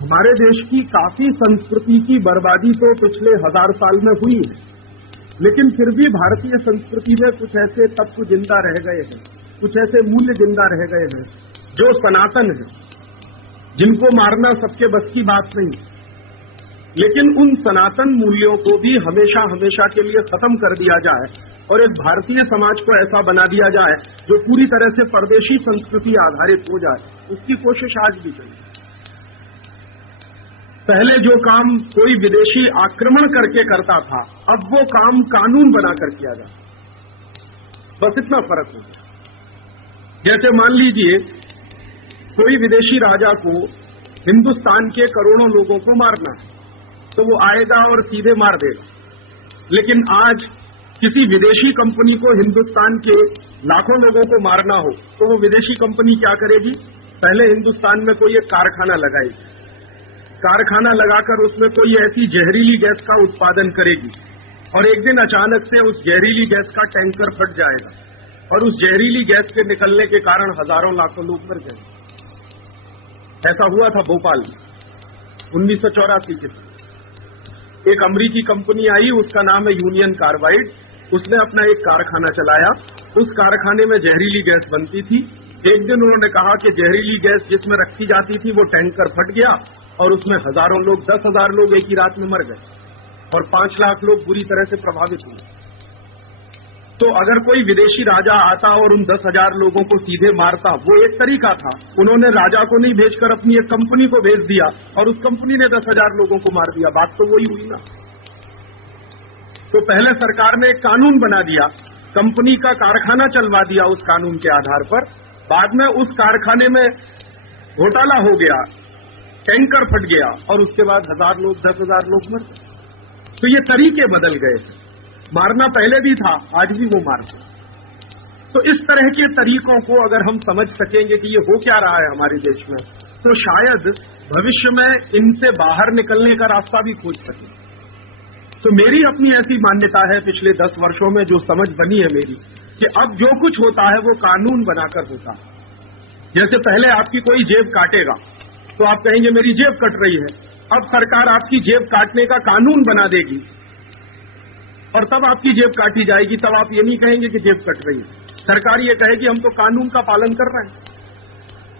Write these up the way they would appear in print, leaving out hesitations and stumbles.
हमारे देश की काफी संस्कृति की बर्बादी तो पिछले 1000 साल में हुई है, लेकिन फिर भी भारतीय संस्कृति में कुछ ऐसे तत्व जिंदा रह गए हैं, कुछ ऐसे मूल्य जिंदा रह गए हैं जो सनातन है, जिनको मारना सबके बस की बात नहीं। लेकिन उन सनातन मूल्यों को भी हमेशा हमेशा के लिए खत्म कर दिया जाए और एक भारतीय समाज को ऐसा बना दिया जाए जो पूरी तरह से परदेशी संस्कृति आधारित हो जाए, उसकी कोशिश आज भी चल रही है। पहले जो काम कोई विदेशी आक्रमण करके करता था, अब वो काम कानून बनाकर किया जाता। बस इतना फर्क हो गया। जैसे मान लीजिए कोई विदेशी राजा को हिंदुस्तान के करोड़ों लोगों को मारना है, तो वो आएगा और सीधे मार देगा। लेकिन आज किसी विदेशी कंपनी को हिंदुस्तान के लाखों लोगों को मारना हो, तो वो विदेशी कंपनी क्या करेगी? पहले हिंदुस्तान में कोई एक कारखाना लगाएगी, कारखाना लगाकर उसमें कोई ऐसी जहरीली गैस का उत्पादन करेगी और एक दिन अचानक से उस जहरीली गैस का टैंकर फट जाएगा और उस जहरीली गैस के निकलने के कारण हजारों लाखों लोग मर जाएंगे। ऐसा हुआ था भोपाल में 1984 के। एक अमेरिकी कंपनी आई, उसका नाम है यूनियन कार्बाइड। उसने अपना एक कारखाना चलाया, उस कारखाने में जहरीली गैस बनती थी। एक दिन उन्होंने कहा कि जहरीली गैस जिसमें रखी जाती थी वो टैंकर फट गया और उसमें हजारों लोग, 10,000 लोग एक ही रात में मर गए और 5 लाख लोग बुरी तरह से प्रभावित हुए। तो अगर कोई विदेशी राजा आता और उन 10,000 लोगों को सीधे मारता, वो एक तरीका था। उन्होंने राजा को नहीं भेजकर अपनी एक कंपनी को भेज दिया और उस कंपनी ने 10,000 लोगों को मार दिया। बात तो वही हुई ना। तो पहले सरकार ने एक कानून बना दिया, कंपनी का कारखाना चलवा दिया उस कानून के आधार पर। बाद में उस कारखाने में घोटाला हो गया, टैंकर फट गया और उसके बाद 1000 लोग, 10,000 लोग मर गए। तो ये तरीके बदल गए। मारना पहले भी था, आज भी वो मारते। तो इस तरह के तरीकों को अगर हम समझ सकेंगे कि ये हो क्या रहा है हमारे देश में, तो शायद भविष्य में इनसे बाहर निकलने का रास्ता भी खोज सकें। तो मेरी अपनी ऐसी मान्यता है, पिछले 10 वर्षों में जो समझ बनी है मेरी, कि अब जो कुछ होता है वो कानून बनाकर होता है। जैसे पहले आपकी कोई जेब काटेगा तो आप कहेंगे मेरी जेब कट रही है। अब सरकार आपकी जेब काटने का कानून बना देगी और तब आपकी जेब काटी जाएगी। तब आप ये नहीं कहेंगे कि जेब कट रही है, सरकार ये कहेगी हम तो कानून का पालन कर रहे हैं।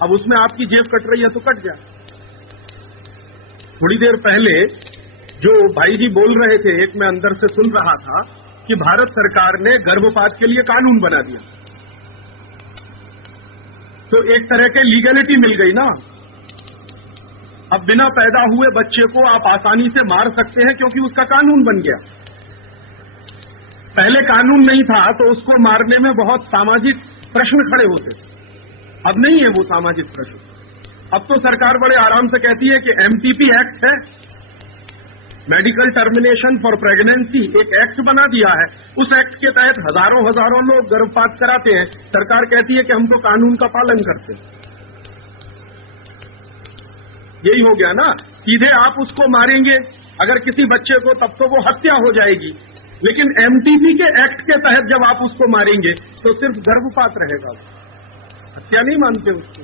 अब उसमें आपकी जेब कट रही है तो कट जाए। थोड़ी देर पहले जो भाई जी बोल रहे थे, एक मैं अंदर से सुन रहा था कि भारत सरकार ने गर्भपात के लिए कानून बना दिया। तो एक तरह के लीगलिटी मिल गई ना। अब बिना पैदा हुए बच्चे को आप आसानी से मार सकते हैं क्योंकि उसका कानून बन गया। पहले कानून नहीं था तो उसको मारने में बहुत सामाजिक प्रश्न खड़े होते थे। अब नहीं है वो सामाजिक प्रश्न। अब तो सरकार बड़े आराम से कहती है कि एमटीपी एक्ट है, मेडिकल टर्मिनेशन फॉर प्रेगनेंसी, एक एक्ट बना दिया है। उस एक्ट के तहत हजारों हजारों लोग गर्भपात कराते हैं। सरकार कहती है कि हम तो कानून का पालन करते हैं। यही हो गया ना। सीधे आप उसको मारेंगे अगर किसी बच्चे को, तब तो वो हत्या हो जाएगी। लेकिन एमटीपी के एक्ट के तहत जब आप उसको मारेंगे तो सिर्फ गर्भपात रहेगा, हत्या नहीं मानते उसको।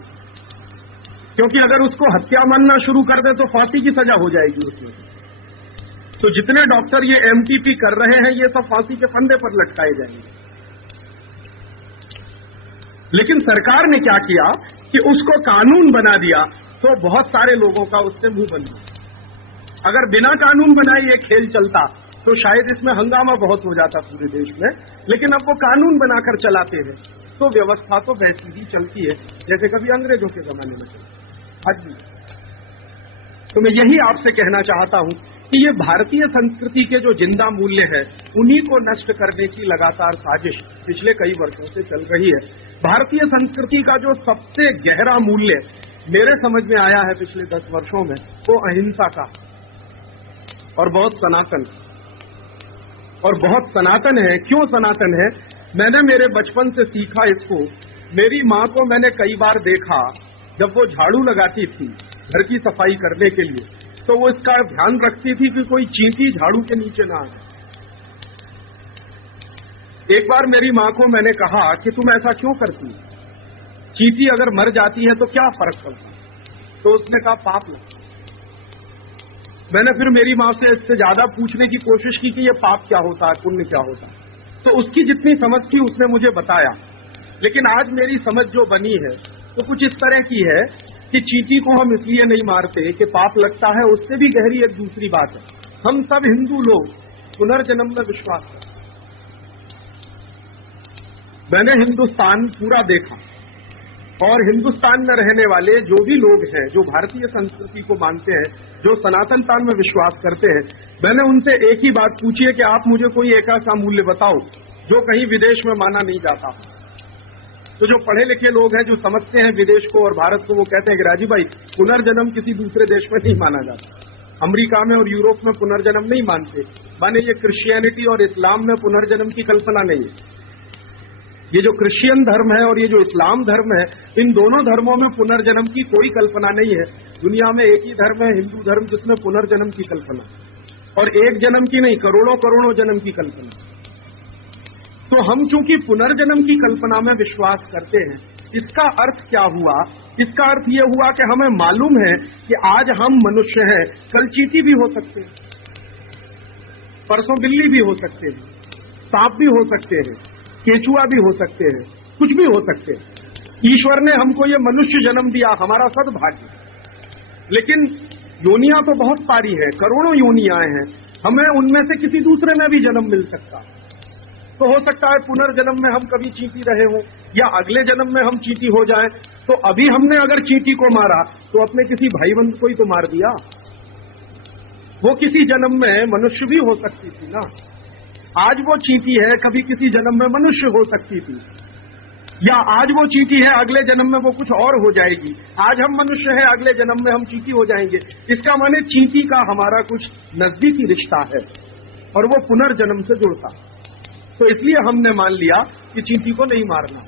क्योंकि अगर उसको हत्या मानना शुरू कर दे तो फांसी की सजा हो जाएगी उसमें। तो जितने डॉक्टर ये एमटीपी कर रहे हैं ये सब फांसी के फंदे पर लटकाए जाएंगे। लेकिन सरकार ने क्या किया कि उसको कानून बना दिया, तो बहुत सारे लोगों का उससे मुंह बन गया। अगर बिना कानून बनाए ये खेल चलता तो शायद इसमें हंगामा बहुत हो जाता पूरे देश में। लेकिन अब वो कानून बनाकर चलाते हैं तो व्यवस्था तो वैसी ही चलती है जैसे कभी अंग्रेजों के जमाने में चलती। आज भी तो मैं यही आपसे कहना चाहता हूं कि ये भारतीय संस्कृति के जो जिंदा मूल्य है, उन्हीं को नष्ट करने की लगातार साजिश पिछले कई वर्षों से चल रही है। भारतीय संस्कृति का जो सबसे गहरा मूल्य मेरे समझ में आया है पिछले 10 वर्षों में, वो अहिंसा का और बहुत सनातन। और बहुत सनातन है। क्यों सनातन है? मैंने मेरे बचपन से सीखा इसको। मेरी माँ को मैंने कई बार देखा, जब वो झाड़ू लगाती थी घर की सफाई करने के लिए, तो वो इसका ध्यान रखती थी कि कोई चींटी झाड़ू के नीचे ना आए। एक बार मेरी माँ को मैंने कहा कि तुम ऐसा क्यों करती हो? चींटी अगर मर जाती है तो क्या फर्क पड़ता है? तो उसने कहा पाप लगता है। मैंने फिर मेरी माँ से इससे ज्यादा पूछने की कोशिश की कि ये पाप क्या होता है, पुण्य क्या होता है। तो उसकी जितनी समझ थी उसने मुझे बताया। लेकिन आज मेरी समझ जो बनी है तो कुछ इस तरह की है कि चींटी को हम इसलिए नहीं मारते कि पाप लगता है, उससे भी गहरी एक दूसरी बात है। हम सब हिंदू लोग पुनर्जन्म में विश्वास करते हैं। मैंने हिंदुस्तान पूरा देखा और हिंदुस्तान में रहने वाले जो भी लोग हैं, जो भारतीय संस्कृति को मानते हैं, जो सनातनता में विश्वास करते हैं, मैंने उनसे एक ही बात पूछी है कि आप मुझे कोई एक ऐसा मूल्य बताओ जो कहीं विदेश में माना नहीं जाता। तो जो पढ़े लिखे लोग हैं, जो समझते हैं विदेश को और भारत को, वो कहते हैं कि राजीव भाई, पुनर्जन्म किसी दूसरे देश में नहीं माना जाता। अमेरिका में और यूरोप में पुनर्जन्म नहीं मानते, माने ये क्रिश्चियनिटी और इस्लाम में पुनर्जन्म की कल्पना नहीं है। ये जो क्रिश्चियन धर्म है और ये जो इस्लाम धर्म है, इन दोनों धर्मों में पुनर्जन्म की कोई कल्पना नहीं है। दुनिया में एक ही धर्म है, हिंदू धर्म, जिसमें पुनर्जन्म की कल्पना, और एक जन्म की नहीं, करोड़ों करोड़ों जन्म की कल्पना। तो हम चूंकि पुनर्जन्म की कल्पना में विश्वास करते हैं, इसका अर्थ क्या हुआ? इसका अर्थ ये हुआ कि हमें मालूम है कि आज हम मनुष्य हैं, कल चींटी भी हो सकते हैं, परसों बिल्ली भी हो सकते हैं, सांप भी हो सकते हैं, केचुआ भी हो सकते हैं, कुछ भी हो सकते हैं। ईश्वर ने हमको ये मनुष्य जन्म दिया, हमारा सद्भाग्य। लेकिन योनियां तो बहुत सारी है, करोड़ों योनियां हैं, हमें उनमें से किसी दूसरे में भी जन्म मिल सकता। तो हो सकता है पुनर्जन्म में हम कभी चींटी रहे हों, या अगले जन्म में हम चींटी हो जाएं। तो अभी हमने अगर चींटी को मारा तो अपने किसी भाईबंध को ही तो मार दिया। वो किसी जन्म में मनुष्य भी हो सकती थी ना। आज वो चींटी है, कभी किसी जन्म में मनुष्य हो सकती थी, या आज वो चींटी है, अगले जन्म में वो कुछ और हो जाएगी। आज हम मनुष्य हैं, अगले जन्म में हम चींटी हो जाएंगे। इसका माने चींटी का हमारा कुछ नजदीकी रिश्ता है और वो पुनर्जन्म से जुड़ता। तो इसलिए हमने मान लिया कि चींटी को नहीं मारना,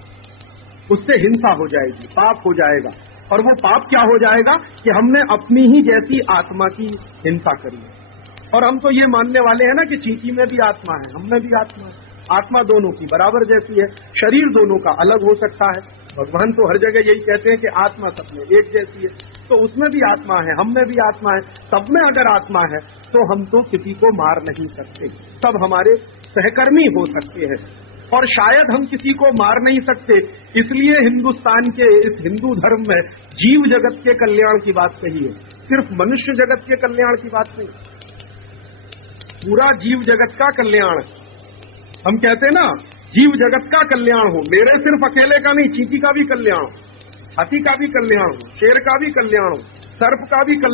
उससे हिंसा हो जाएगी, पाप हो जाएगा। और वो पाप क्या हो जाएगा कि हमने अपनी ही जैसी आत्मा की हिंसा करी। और हम तो ये मानने वाले हैं ना कि चींटी में भी आत्मा है, हम में भी आत्मा है। आत्मा दोनों की बराबर जैसी है, शरीर दोनों का अलग हो सकता है। भगवान तो हर जगह यही कहते हैं कि आत्मा सब में एक जैसी है, तो उसमें भी आत्मा है, हम में भी आत्मा है। सब में अगर आत्मा है तो हम तो किसी को मार नहीं सकते, सब हमारे सहकर्मी हो सकते हैं। और शायद हम किसी को मार नहीं सकते, इसलिए हिंदुस्तान के इस हिंदू धर्म में जीव जगत के कल्याण की बात कही है, सिर्फ मनुष्य जगत के कल्याण की बात नहीं, पूरा जीव जगत का कल्याण। हम कहते हैं ना, जीव जगत का कल्याण हो, मेरे सिर्फ अकेले का नहीं, चींटी का भी कल्याण हो, हाथी का भी कल्याण हो, शेर का भी कल्याण हो, सर्प का भी कल्याण